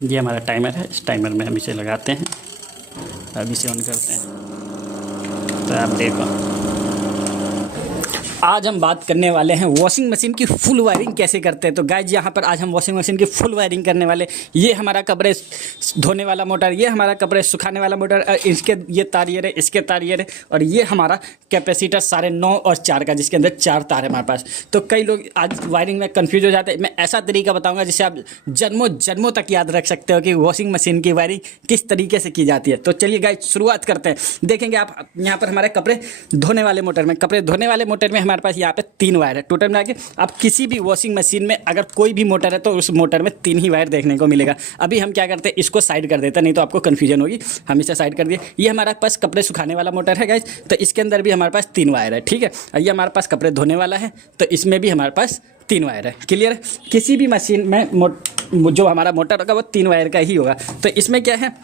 ये हमारा टाइमर है, इस टाइमर में हम इसे लगाते हैं, अब इसे ऑन करते हैं तो आप देखो आज हम बात करने वाले हैं वॉशिंग मशीन की फुल वायरिंग कैसे करते हैं। तो गाइज यहाँ पर आज हम वॉशिंग मशीन की फुल वायरिंग करने वाले। ये हमारा कपड़े धोने वाला मोटर, ये हमारा कपड़े सुखाने वाला मोटर, इसके ये तार ये रहे, इसके तार ये रहे, और ये हमारा कैपेसिटर 9.5 और 4 का, जिसके अंदर 4 तार है हमारे पास। तो कई लोग आज वायरिंग में कन्फ्यूज हो जाते हैं। मैं ऐसा तरीका बताऊँगा जिससे आप जन्मों जन्मों तक याद रख सकते हो कि वॉशिंग मशीन की वायरिंग किस तरीके से की जाती है। तो चलिए गाइज शुरुआत करते हैं। देखेंगे आप यहाँ पर हमारे कपड़े धोने वाले मोटर में, हमारे पास यहाँ पे 3 वायर है टोटल मिला के। आप किसी भी वॉशिंग मशीन में अगर कोई भी मोटर है तो उस मोटर में 3 ही वायर देखने को मिलेगा। अभी हम क्या करते हैं, इसको साइड कर देते हैं, नहीं तो आपको कन्फ्यूजन होगी। हम इसे साइड कर दिए। ये हमारे पास कपड़े सुखाने वाला मोटर है गाइज, तो इसके अंदर भी हमारे पास 3 वायर है, ठीक है। और ये हमारे पास कपड़े धोने वाला है, तो इसमें भी हमारे पास 3 वायर है। क्लियर है। किसी भी मशीन में जो हमारा मोटर होगा वो 3 वायर का ही होगा। तो इसमें क्या है,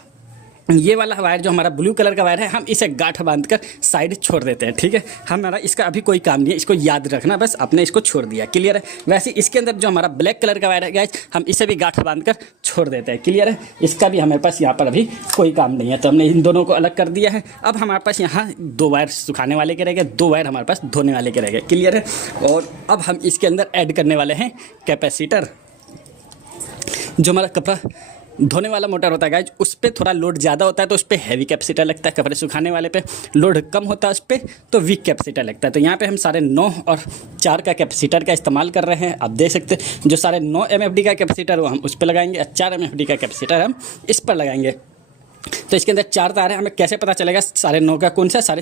ये वाला वायर जो हमारा ब्लू कलर का वायर है, हम इसे गांठ बांधकर साइड छोड़ देते हैं, ठीक है। हमारा इसका अभी कोई काम नहीं है, इसको याद रखना, बस आपने इसको छोड़ दिया। क्लियर है। वैसे इसके अंदर जो हमारा ब्लैक कलर का वायर है गाइस, हम इसे भी गांठ बांधकर छोड़ देते हैं। क्लियर है। इसका भी हमारे पास यहाँ पर अभी कोई काम नहीं है, तो हमने इन दोनों को अलग कर दिया है। अब हमारे पास यहाँ 2 वायर सुखाने वाले के रह गए, 2 वायर हमारे पास धोने वाले के रह गए। क्लियर है। और अब हम इसके अंदर ऐड करने वाले हैं कैपेसिटर। जो हमारा कपड़ा धोने वाला मोटर होता है गाइज, उस पर थोड़ा लोड ज़्यादा होता है तो उस पर हैवी कैपेसिटर लगता है। कपड़े सुखाने वाले पे लोड कम होता है, उस पर तो वीक कैपेसिटर लगता है। तो यहाँ पे हम 9.5 और 4 का कैपेसिटर का इस्तेमाल कर रहे हैं। आप देख सकते हैं जो 9.5 MFD का कैपेसिटर वो हम उस पर लगाएंगे, और 4 MFD का कैपेसिटर हम इस पर लगाएंगे। तो इसके अंदर 4 तार है, हमें कैसे पता चलेगा 9.5 का कौन सा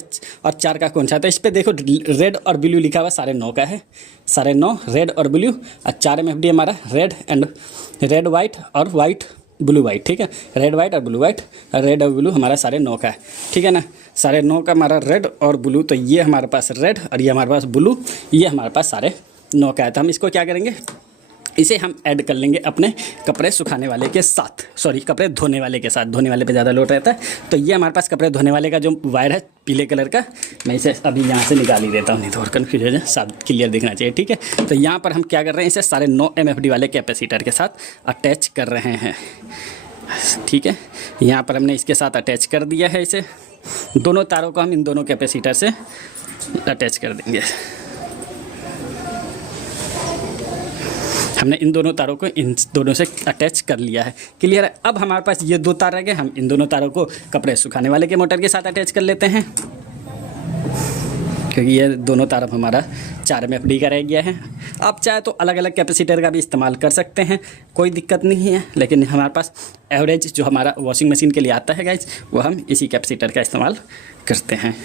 और 4 का कौन सा। तो इस पर देखो रेड और ब्लू लिखा हुआ 9.5 का है, 9.5 रेड और ब्लू, और 4 MFD हमारा रेड वाइट और वाइट ब्लू वाइट, ठीक है। रेड वाइट और ब्लू वाइट, रेड और ब्लू हमारा 9.5 का है, ठीक है ना। 9.5 का हमारा रेड और ब्लू, तो ये हमारे पास रेड और ये हमारे पास ब्लू, ये हमारे पास 9.5 का है। तो हम इसको क्या करेंगे, इसे हम ऐड कर लेंगे अपने कपड़े सुखाने वाले के साथ, सॉरी कपड़े धोने वाले के साथ। धोने वाले पे ज़्यादा लोड रहता है। तो ये हमारे पास कपड़े धोने वाले का जो वायर है पीले कलर का, मैं इसे अभी यहाँ से निकाल ही देता हूँ, नहीं तो और कन्फ्यूज हो जाए, साफ क्लियर दिखना चाहिए, ठीक है। तो यहाँ पर हम क्या कर रहे हैं, इसे 9.5 MFD वाले कैपेसिटर के साथ अटैच कर रहे हैं, ठीक है। यहाँ पर हमने इसके साथ अटैच कर दिया है इसे। दोनों तारों को हम इन दोनों कैपेसिटर से अटैच कर देंगे। हमने इन दोनों तारों को इन दोनों से अटैच कर लिया है। क्लियर है। अब हमारे पास ये 2 तार रह गए, हम इन दोनों तारों को कपड़े सुखाने वाले के मोटर के साथ अटैच कर लेते हैं, क्योंकि ये दोनों तार अब हमारा 4 MFD का रह गया है। आप चाहे तो अलग अलग कैपेसिटर का भी इस्तेमाल कर सकते हैं, कोई दिक्कत नहीं है। लेकिन हमारे पास एवरेज जो हमारा वॉशिंग मशीन के लिए आता है गाइज, वो हम इसी कैपेसिटर का इस्तेमाल करते हैं।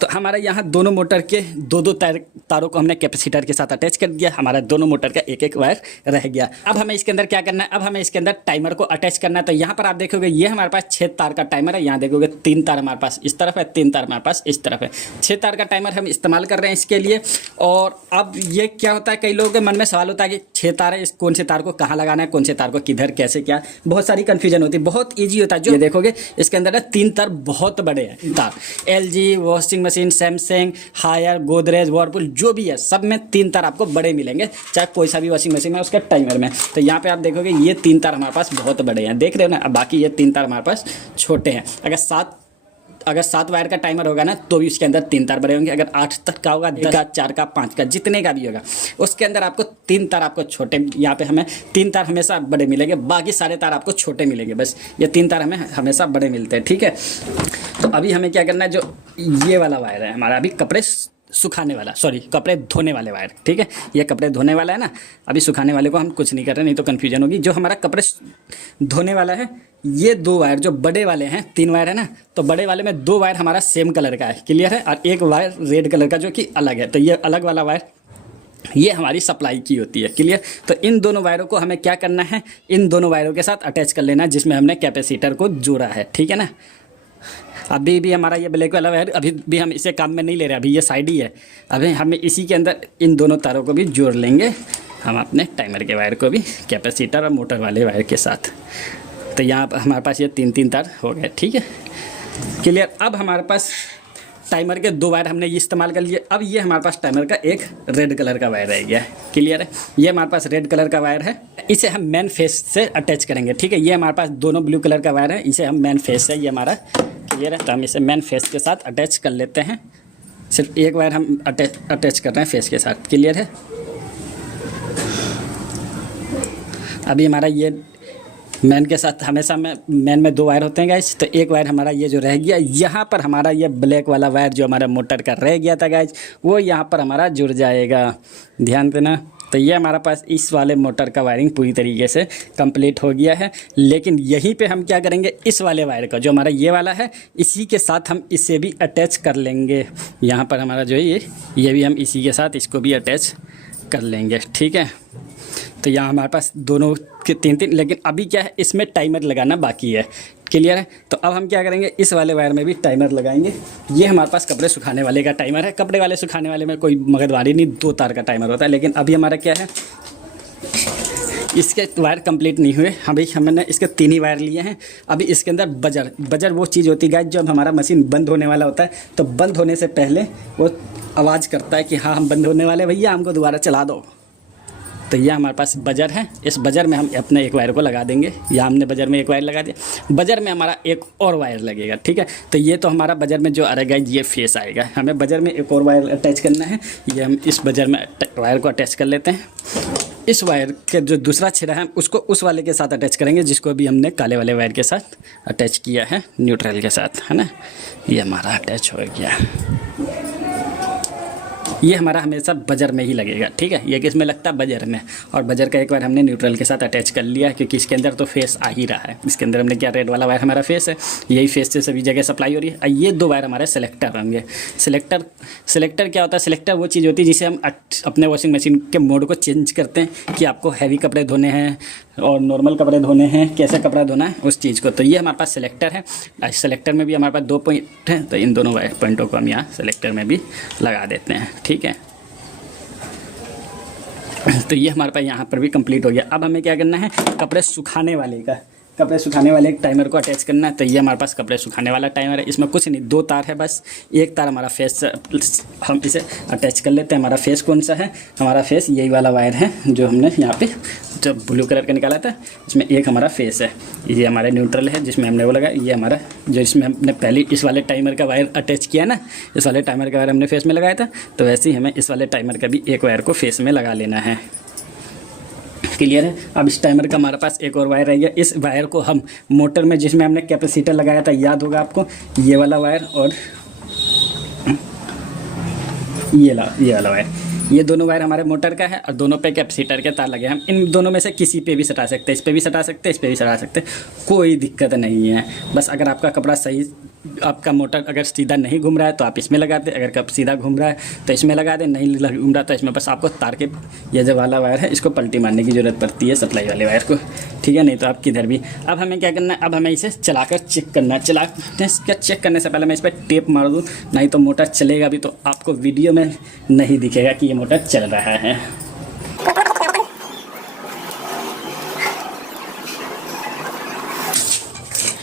तो हमारा यहाँ दोनों मोटर के 2-2 तारों को हमने कैपेसिटर के साथ अटैच कर दिया। हमारा दोनों मोटर का 1-1 वायर रह गया। अब हमें इसके अंदर क्या करना है, अब हमें इसके अंदर टाइमर को अटैच करना है। तो यहाँ पर आप देखोगे ये हमारे पास 6 तार का टाइमर है। यहाँ देखोगे 3 तार हमारे पास इस तरफ है, 3 तार हमारे पास इस तरफ है। 6 तार का टाइमर हम इस्तेमाल कर रहे हैं इसके लिए। और अब ये क्या होता है, कई लोगों के मन में सवाल होता है कि 6 तार है, इस कौन से तार को कहाँ लगाना है, कौन से तार को किधर, कैसे क्या, बहुत सारी कन्फ्यूजन होती है। बहुत ईजी होता है। जो देखोगे इसके अंदर 3 तार बहुत बड़े हैं तार। LG washing machine, Samsung, Haier, Godrej, Whirlpool जो भी है सब में 3 तार आपको बड़े मिलेंगे, चाहे कोई सा भी वॉशिंग मशीन है उसका टाइमर में। तो यहाँ पे आप देखोगे ये 3 तार हमारे पास बहुत बड़े हैं, देख रहे हो ना। अब बाकी ये 3 तार हमारे पास छोटे हैं। अगर 7 वायर का टाइमर होगा ना तो भी उसके अंदर 3 तार बड़े होंगे। अगर 8 तक का होगा, 10 का, 4 का, 5 का, जितने का भी होगा उसके अंदर आपको 3 तार आपको छोटे, यहाँ पे हमें 3 तार हमेशा बड़े मिलेंगे, बाकी सारे तार आपको छोटे मिलेंगे। बस ये 3 तार हमें हमेशा बड़े मिलते हैं, ठीक है। तो अभी हमें क्या करना है, जो ये वाला वायर है हमारा अभी कपड़े सुखाने वाला, सॉरी कपड़े धोने वाले वायर, ठीक है। ये कपड़े धोने वाला है ना, अभी सुखाने वाले को हम कुछ नहीं कर रहे, नहीं तो कन्फ्यूजन होगी। जो हमारा कपड़े धोने वाला है, ये 2 वायर जो बड़े वाले हैं, 3 वायर है ना, तो बड़े वाले में 2 वायर हमारा सेम कलर का है, क्लियर है। और 1 वायर रेड कलर का जो कि अलग है। तो ये अलग वाला वायर ये हमारी सप्लाई की होती है, क्लियर। तो इन दोनों वायरों को हमें क्या करना है, इन दोनों वायरों के साथ अटैच कर लेना, जिसमें हमने कैपेसिटर को जोड़ा है, ठीक है ना। अभी भी हमारा ये ब्लैक वाला वायर अभी भी हम इसे काम में नहीं ले रहे, अभी ये साइड ही है। अभी हमें इसी के अंदर इन दोनों तारों को भी जोड़ लेंगे हम अपने टाइमर के वायर को भी कैपेसिटर और मोटर वाले वायर के साथ। तो यहाँ पर हमारे पास ये 3-3 तार हो गए, ठीक है, क्लियर। अब हमारे पास टाइमर के 2 वायर हमने ये इस्तेमाल कर लिए। अब ये हमारे पास टाइमर का एक रेड कलर का वायर रह गया है। क्लियर है, ये हमारे पास रेड कलर का वायर है, इसे हम मेन फेस से अटैच करेंगे। ठीक है, ये हमारे पास दोनों ब्लू कलर का वायर है, इसे हम मेन फेस से, ये हमारा क्लियर है, तो हम इसे मेन फेस के साथ अटैच कर लेते हैं। सिर्फ एक वायर हम अटैच कर रहे हैं फेस के साथ। क्लियर है, अभी हमारा ये मैन के साथ हमेशा मैन में 2 वायर होते हैं गाइज, तो एक वायर हमारा ये जो रह गया, यहाँ पर हमारा ये ब्लैक वाला वायर जो हमारा मोटर का रह गया था गाइज, वो यहाँ पर हमारा जुड़ जाएगा। ध्यान देना। तो ये हमारा पास इस वाले मोटर का वायरिंग पूरी तरीके से कंप्लीट हो गया है। लेकिन यहीं पे हम क्या करेंगे, इस वाले वायर का जो हमारा ये वाला है, इसी के साथ हम इसे भी अटैच कर लेंगे। यहाँ पर हमारा जो है ये भी हम इसी के साथ इसको भी अटैच कर लेंगे। ठीक है, तो यहाँ हमारे पास दोनों के 3-3, लेकिन अभी क्या है, इसमें टाइमर लगाना बाकी है। क्लियर है, तो अब हम क्या करेंगे, इस वाले वायर में भी टाइमर लगाएंगे। ये हमारे पास कपड़े सुखाने वाले का टाइमर है। कपड़े वाले सुखाने वाले में कोई मगजमारी नहीं, 2 तार का टाइमर होता है। लेकिन अभी हमारा क्या है, इसके वायर कंप्लीट नहीं हुए, हमने इसके 3 ही वायर लिए हैं। अभी इसके अंदर बजर वो चीज़ होती है जब हमारा मशीन बंद होने वाला होता है, तो बंद होने से पहले वो आवाज़ करता है कि हाँ हम बंद होने वाले, भैया हमको दोबारा चला दो। तो यह हमारे पास बजर है, इस बजर में हम अपने एक वायर को लगा देंगे। या हमने बजर में एक वायर लगा दिया, बजर में हमारा एक और वायर लगेगा। ठीक है, तो ये तो हमारा बजर में जो आएगा ये फेस आएगा, हमें बजर में एक और वायर अटैच करना है। ये हम इस बजर में वायर को अटैच कर लेते हैं। इस वायर के जो दूसरा छिरा है उसको उस वाले के साथ अटैच करेंगे, जिसको भी हमने काले वाले वायर के साथ अटैच किया है, न्यूट्रल के साथ, है ना। ये हमारा अटैच हो गया। ये हमारा हमेशा बजर में ही लगेगा। ठीक है, ये किस में लगता है, बजर में। और बजर का एक बार हमने न्यूट्रल के साथ अटैच कर लिया, क्योंकि इसके अंदर तो फेस आ ही रहा है। इसके अंदर हमने क्या, रेड वाला वायर हमारा फेस है, यही फेस से सभी जगह सप्लाई हो रही है। ये 2 वायर हमारे सेलेक्टर होंगे। सेलेक्टर क्या होता है, सेलेक्टर वो चीज़ होती है जिसे हम अपने वॉशिंग मशीन के मोड को चेंज करते हैं कि आपको हैवी कपड़े धोने हैं और नॉर्मल कपड़े धोने हैं, कैसे कपड़ा धोना है उस चीज़ को। तो ये हमारे पास सेलेक्टर है। सेलेक्टर में भी हमारे पास 2 पॉइंट हैं, तो इन दोनों पॉइंटों को हम यहाँ सेलेक्टर में भी लगा देते हैं। ठीक है, तो ये हमारे पास यहाँ पर भी कंप्लीट हो गया। अब हमें क्या करना है, कपड़े सुखाने वाले एक टाइमर को अटैच करना है। तो ये हमारे पास कपड़े सुखाने वाला टाइमर है, इसमें कुछ नहीं, 2 तार है बस। एक तार हमारा फेस, हम इसे अटैच कर लेते हैं। हमारा फेस कौन सा है, हमारा फेस यही वाला वायर है जो हमने यहाँ पे जो ब्लू कलर का निकाला था, इसमें एक हमारा फेस है। ये हमारा न्यूट्रल है जिसमें हमने वो लगा, ये हमारा जो इसमें हमने पहले इस वाले टाइमर का वायर अटैच किया ना, इस वाले टाइमर का वायर हमने फेस में लगाया था, तो वैसे ही हमें इस वाले टाइमर का भी एक वायर को फेस में लगा लेना है। क्लियर है, अब इस टाइमर का हमारे पास एक और वायर रह गया। इस वायर को हम मोटर में, जिसमें हमने कैपेसिटर लगाया था, याद होगा आपको, ये वाला वायर और ये वाला वायर, ये दोनों वायर हमारे मोटर का है और दोनों पे कैपेसिटर के तार लगे हैं। हम इन दोनों में से किसी पे भी सटा सकते हैं, इस पे भी सटा सकते हैं, इस पे भी सटा सकते हैं, कोई दिक्कत नहीं है। बस अगर आपका कपड़ा सही, आपका मोटर अगर सीधा नहीं घूम रहा है तो आप इसमें लगा दें, अगर कब सीधा घूम रहा है तो इसमें लगा दें, नहीं घूम रहा तो इसमें बस आपको तार के, ये जो वाला वायर है इसको पलटी मारने की ज़रूरत पड़ती है, सप्लाई वाले वायर को। ठीक है, नहीं तो आप किधर भी। अब हमें क्या करना है, अब हमें इसे चलाकर चेक करना है। चेक करने से पहले मैं इस पर टेप मार दूँ, नहीं तो मोटर चलेगा भी तो आपको वीडियो में नहीं दिखेगा कि ये मोटर चल रहा है।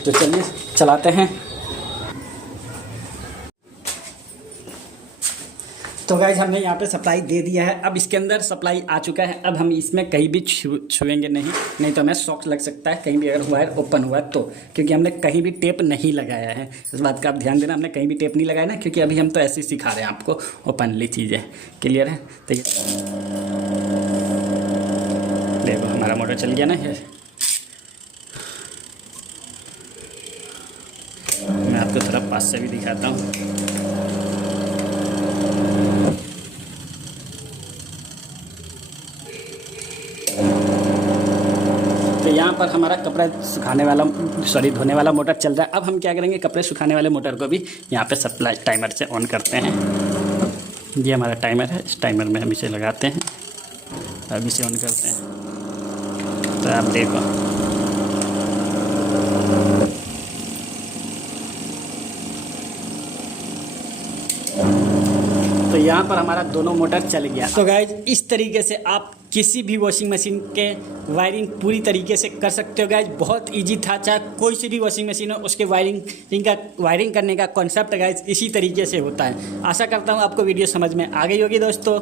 तो चलिए चलाते हैं। तो गाइज हमने यहाँ पे सप्लाई दे दिया है, अब इसके अंदर सप्लाई आ चुका है। अब हम इसमें कहीं भी छुएंगे नहीं तो हमें शॉक लग सकता है कहीं भी अगर वायर ओपन हुआ तो, क्योंकि हमने कहीं भी टेप नहीं लगाया है। इस बात का आप ध्यान देना, हमने कहीं भी टेप नहीं लगाया ना, क्योंकि अभी हम तो ऐसे ही सिखा रहे हैं आपको ओपनली चीज़ें। क्लियर है, तो देखो हमारा मोटर चल गया ना। मैं आपको थोड़ा पास से भी दिखाता हूँ। तो यहाँ पर हमारा कपड़ा सुखाने वाला, धोने वाला मोटर चल रहा है। अब हम क्या करेंगे, कपड़े सुखाने वाले मोटर को भी यहाँ पे सप्लाई टाइमर से ऑन करते हैं। ये हमारा टाइमर है, इस टाइमर में हम इसे लगाते हैं, अब इसे ऑन करते हैं। तो आप देखो तो यहाँ पर हमारा दोनों मोटर चल गया। तो गाइज इस तरीके से आप किसी भी वॉशिंग मशीन के वायरिंग पूरी तरीके से कर सकते हो गाइज। बहुत इजी था, चाहे कोई सी भी वॉशिंग मशीन हो उसके वायरिंग करने का कॉन्सेप्ट गाइज इसी तरीके से होता है। आशा करता हूँ आपको वीडियो समझ में आ गई होगी दोस्तों।